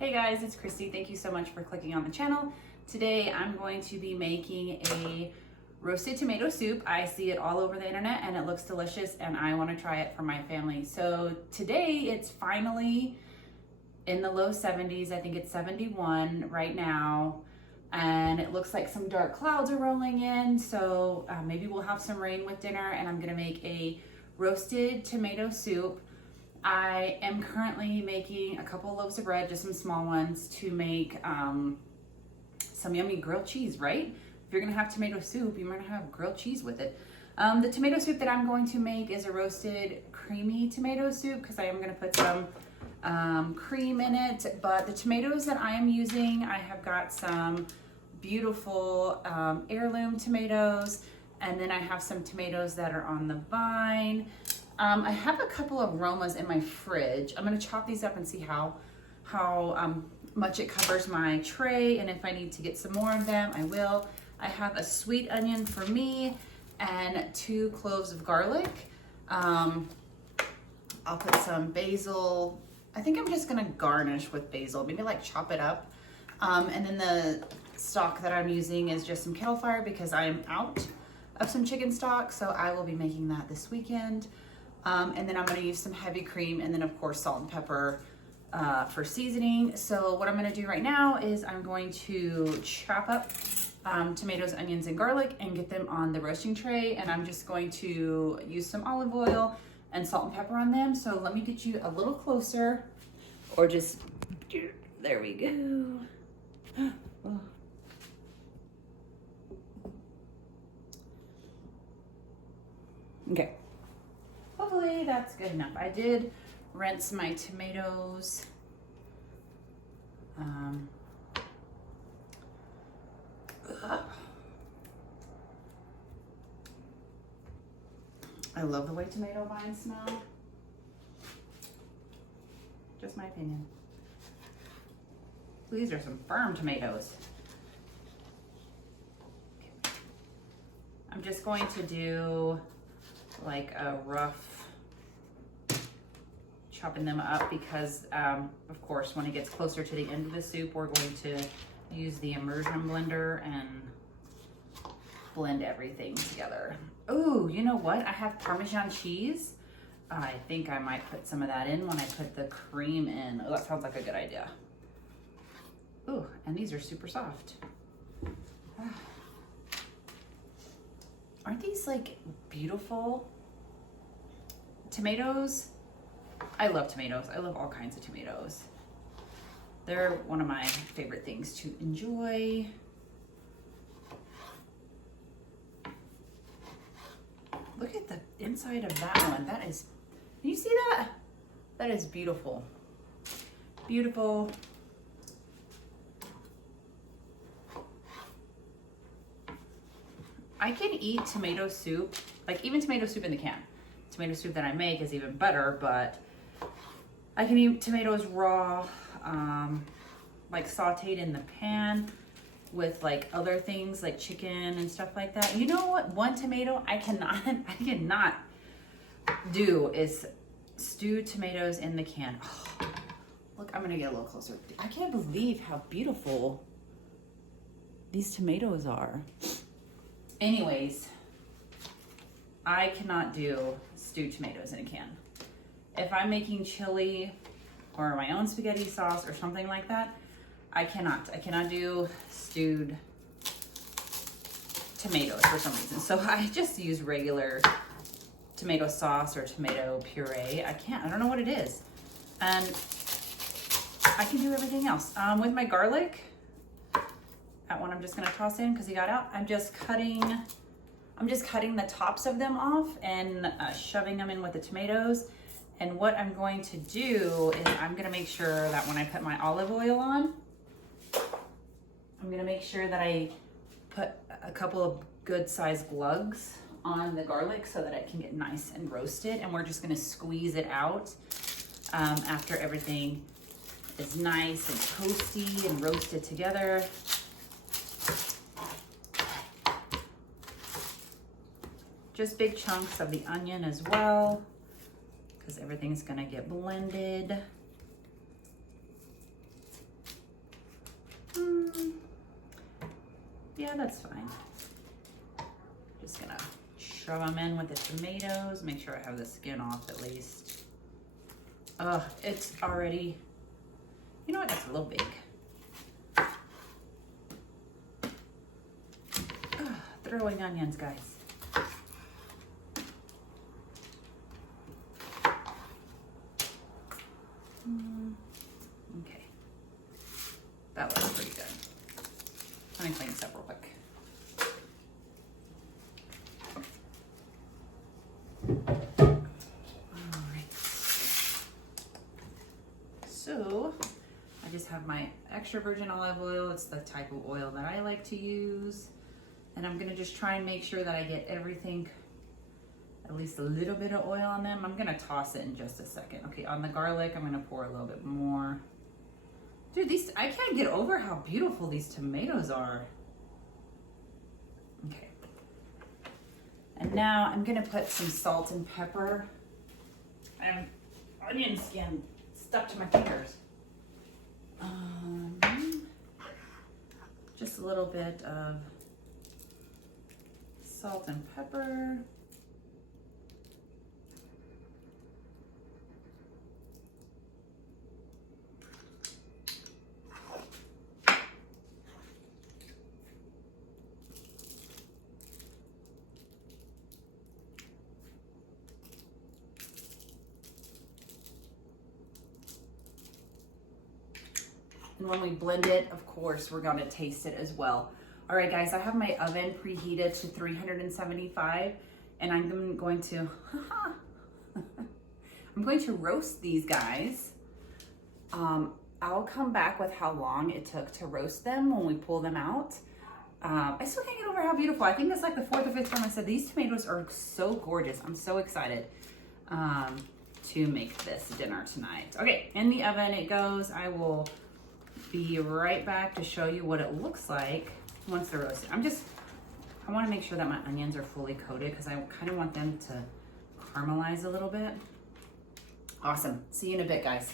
Hey guys, it's Christy. Thank you so much for clicking on the channel. Today I'm going to be making a roasted tomato soup. I see it all over the internet and it looks delicious and I want to try it for my family. So today it's finally in the low 70s. I think it's 71 right now. And it looks like some dark clouds are rolling in. So maybe we'll have some rain with dinner, and I'm going to make a roasted tomato soup. I am currently making a couple loaves of bread, just some small ones, to make some yummy grilled cheese, right? If you're gonna have tomato soup, you're gonna have grilled cheese with it. The tomato soup that I'm going to make is a roasted creamy tomato soup because I am gonna put some cream in it. But the tomatoes that I am using, I have got some beautiful heirloom tomatoes, and then I have some tomatoes that are on the vine. I have a couple of Romas in my fridge. I'm gonna chop these up and see how much it covers my tray, and if I need to get some more of them, I will. I have a sweet onion for me and 2 cloves of garlic. I'll put some basil. I think I'm just gonna garnish with basil, maybe like chop it up. And then the stock that I'm using is just some kettle fire because I am out of some chicken stock, so I will be making that this weekend. And then I'm gonna use some heavy cream, and then of course salt and pepper for seasoning. So what I'm gonna do right now is I'm going to chop up tomatoes, onions, and garlic and get them on the roasting tray. And I'm just going to use some olive oil and salt and pepper on them. So let me get you a little closer, or just, there we go. Oh. Okay. Hopefully that's good enough. I did rinse my tomatoes. I love the way tomato vines smell. Just my opinion. These are some firm tomatoes. Okay. I'm just going to do like a rough chopping them up because of course when it gets closer to the end of the soup, we're going to use the immersion blender and blend everything together. Oh, you know what? I have Parmesan cheese. I think I might put some of that in when I put the cream in. Oh, that sounds like a good idea. Oh, and these are super soft. Aren't these like beautiful? Tomatoes, I love tomatoes. I love all kinds of tomatoes. They're one of my favorite things to enjoy. Look at the inside of that one. That is, can you see that? That is beautiful. Beautiful. I can eat tomato soup, like even tomato soup in the can. Tomato soup that I make is even better, but I can eat tomatoes raw, like sauteed in the pan with like other things like chicken and stuff like that. You know what? One tomato I cannot do is stewed tomatoes in the can. Oh, look, I'm gonna get a little closer. I can't believe how beautiful these tomatoes are. Anyways, I cannot do stewed tomatoes in a can. If I'm making chili or my own spaghetti sauce or something like that, I cannot do stewed tomatoes for some reason. So I just use regular tomato sauce or tomato puree. I don't know what it is. And I can do everything else. With my garlic, that one I'm just gonna toss in because he got out. I'm just cutting the tops of them off and shoving them in with the tomatoes. And what I'm going to do is I'm gonna make sure that when I put my olive oil on, I'm gonna make sure that I put a couple of good sized glugs on the garlic so that it can get nice and roasted. And we're just gonna squeeze it out after everything is nice and toasty and roasted together. Just big chunks of the onion as well, because everything's gonna get blended. Yeah, that's fine. Just gonna shove them in with the tomatoes. Make sure I have the skin off at least. It's already, you know what, that's a little big. Throwing onions, guys. Okay, that looks pretty good. Let me clean this up real quick. All right. So I just have my extra virgin olive oil. It's the type of oil that I like to use. And I'm gonna just try and make sure that I get everything, at least a little bit of oil on them. I'm gonna toss it in just a second. Okay, on the garlic, I'm gonna pour a little bit more. Dude, these, I can't get over how beautiful these tomatoes are. Okay. And now I'm gonna put some salt and pepper. I have onion skin stuck to my fingers. Just a little bit of salt and pepper. And when we blend it, of course, we're gonna taste it as well. All right, guys, I have my oven preheated to 375, and I'm going to, I'm going to roast these guys. I'll come back with how long it took to roast them when we pull them out. I still can't get over how beautiful. I think that's like the 4th or 5th time I said these tomatoes are so gorgeous. I'm so excited to make this dinner tonight. Okay, in the oven it goes. I will be right back to show you what it looks like once they're roasted. I want to make sure that my onions are fully coated because I kind of want them to caramelize a little bit. Awesome. See you in a bit, guys.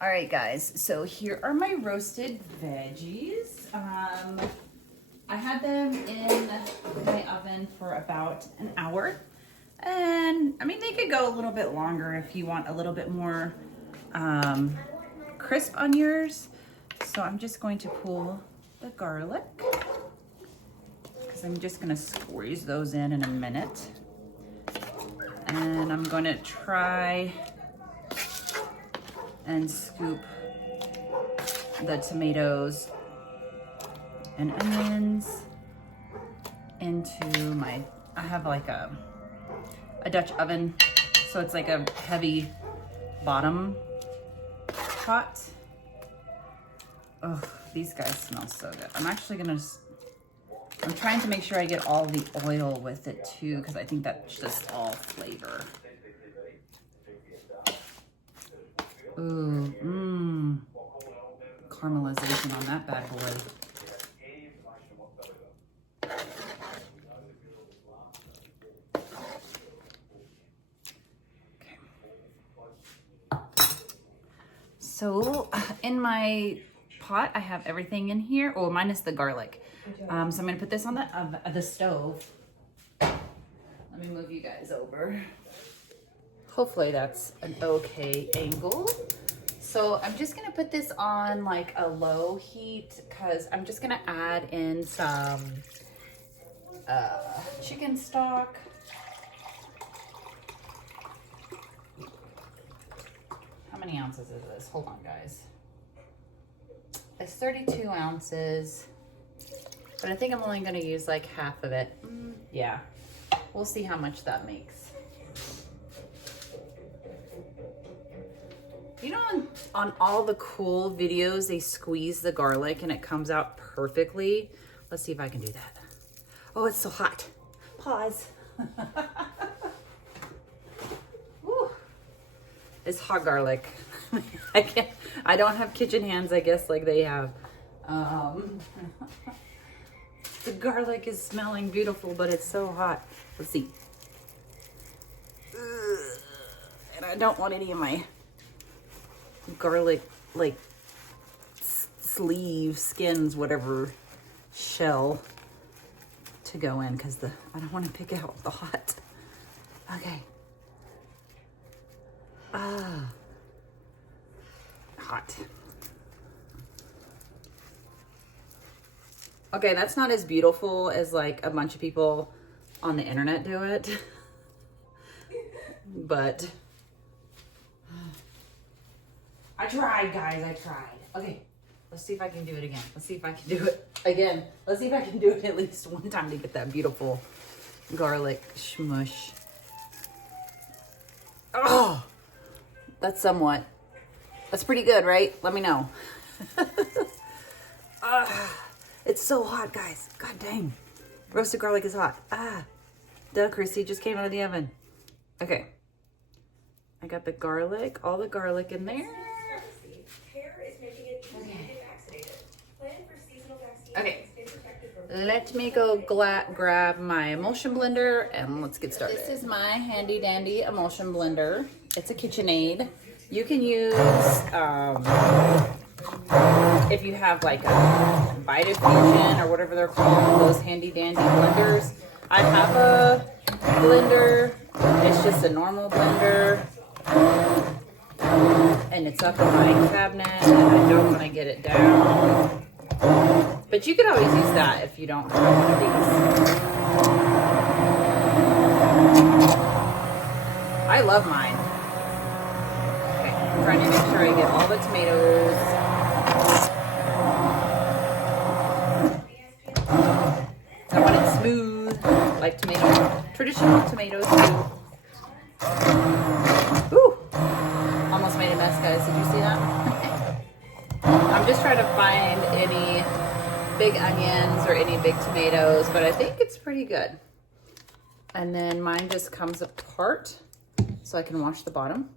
All right, guys, so here are my roasted veggies. I had them in my oven for about an hour. And I mean, they could go a little bit longer if you want a little bit more crisp on yours. So I'm just going to pull the garlic because I'm just gonna squeeze those in a minute. And I'm gonna try and scoop the tomatoes and onions into my, I have like a Dutch oven, so it's like a heavy bottom pot. Oh, these guys smell so good. I'm actually gonna, I'm trying to make sure I get all the oil with it too, because I think that's just all flavor. Ooh, caramelization on that bad boy. So in my pot, I have everything in here. Oh, minus the garlic. So I'm gonna put this on the stove. Let me move you guys over. Hopefully that's an okay angle. So I'm just gonna put this on like a low heat because I'm just gonna add in some chicken stock. How many ounces is this? Hold on, guys. It's 32 ounces, but I think I'm only gonna use like half of it. Yeah, we'll see how much that makes. You know, on all the cool videos, they squeeze the garlic and it comes out perfectly. Let's see if I can do that. Oh, it's so hot. Pause. Woo. It's hot garlic. I don't have kitchen hands, I guess, like they have. The garlic is smelling beautiful, but it's so hot. Let's see. And I don't want any of my garlic, like sleeves, skins, whatever, shell to go in because I don't want to pick out the hot. Okay. Hot. Okay, that's not as beautiful as like a bunch of people on the internet do it. But I tried, guys, I tried. Okay, let's see if I can do it again. Let's see if I can do it again. Let's see if I can do it at least one time to get that beautiful garlic smush. Oh, that's pretty good, right? Let me know. It's so hot, guys. God dang. Roasted garlic is hot. Duh, Chrissy just came out of the oven. Okay. I got the garlic, all the garlic in there. Okay. Let me go grab my emulsion blender and let's get started. This is my handy dandy emulsion blender. It's a KitchenAid. You can use, if you have like a Vitafusion or whatever they're called, those handy dandy blenders. I have a blender. It's just a normal blender. And it's up in my cabinet and I don't want to get it down. But you could always use that if you don't have one of these. I love mine. Okay, I'm trying to make sure I get all the tomatoes. I want it smooth, like traditional tomato soup. Ooh, almost made a mess, guys. Did you see that? I'm just trying to find any big onions or any big tomatoes, but I think it's pretty good. And then mine just comes apart so I can wash the bottom.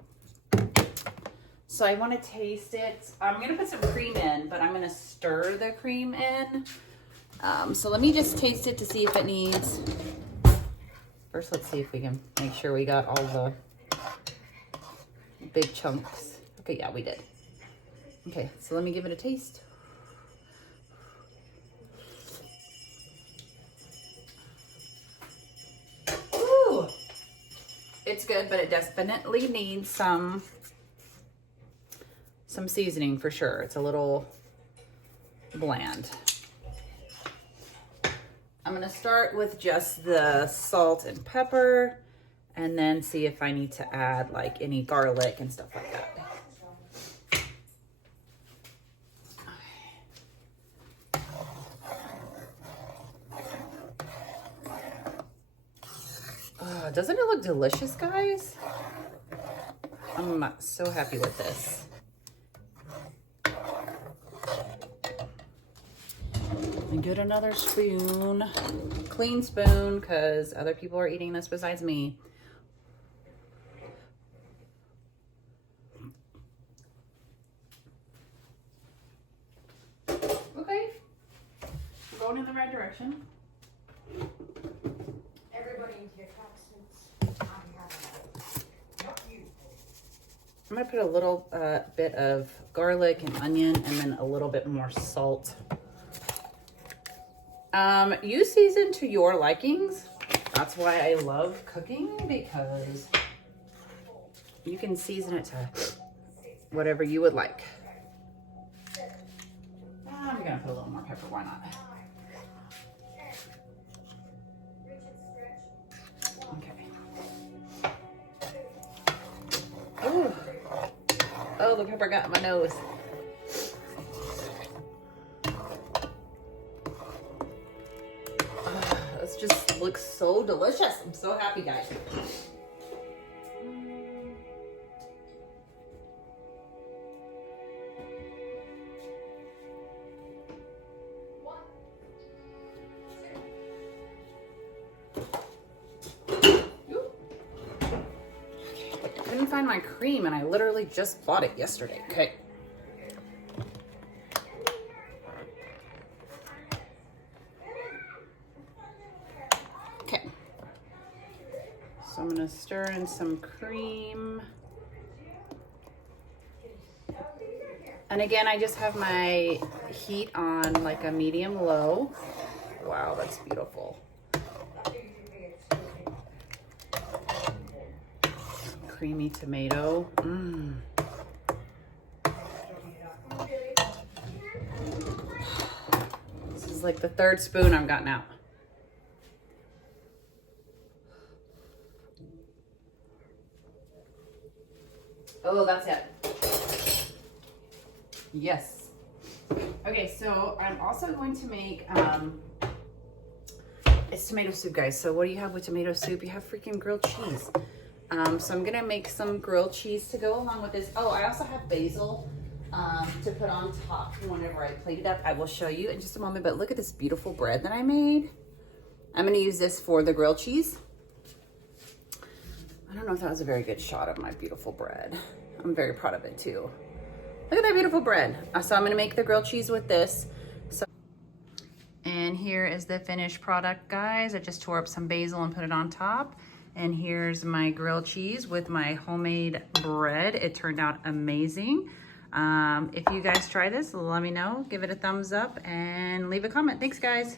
So I want to taste it. I'm going to put some cream in, but I'm going to stir the cream in. So let me just taste it to see if it needs. First, let's see if we can make sure we got all the big chunks. Okay, yeah, we did. Okay, so let me give it a taste. Ooh, it's good, but it definitely needs some seasoning for sure. It's a little bland. I'm gonna start with just the salt and pepper and then see if I need to add like any garlic and stuff like that. Doesn't it look delicious, guys? I'm so happy with this. And get another spoon, clean spoon, because other people are eating this besides me. Okay, we're going in the right direction. Everybody in TikTok since I'm gonna put a little bit of garlic and onion and then a little bit more salt. You season to your likings. That's why I love cooking, because you can season it to whatever you would like. I'm gonna put a little more pepper, why not? Okay. Ooh. Oh, the pepper got in my nose. This just looks so delicious. I'm so happy, guys. Couldn't find my cream and I literally just bought it yesterday. Okay. Okay. So I'm gonna stir in some cream. And again, I just have my heat on like a medium low. Wow, that's beautiful. Creamy tomato. Mmm. This is like the third spoon I've gotten out. Oh, that's it. Yes. Okay, so I'm also going to make, it's tomato soup, guys. So what do you have with tomato soup? You have freaking grilled cheese. So I'm gonna make some grilled cheese to go along with this. Oh, I also have basil to put on top whenever I plate it up. I will show you in just a moment, but look at this beautiful bread that I made. I'm gonna use this for the grilled cheese. I don't know if that was a very good shot of my beautiful bread. I'm very proud of it too. Look at that beautiful bread. So I'm gonna make the grilled cheese with this. And here is the finished product, guys. I just tore up some basil and put it on top. And here's my grilled cheese with my homemade bread. It turned out amazing. If you guys try this, let me know. Give it a thumbs up and leave a comment. Thanks, guys.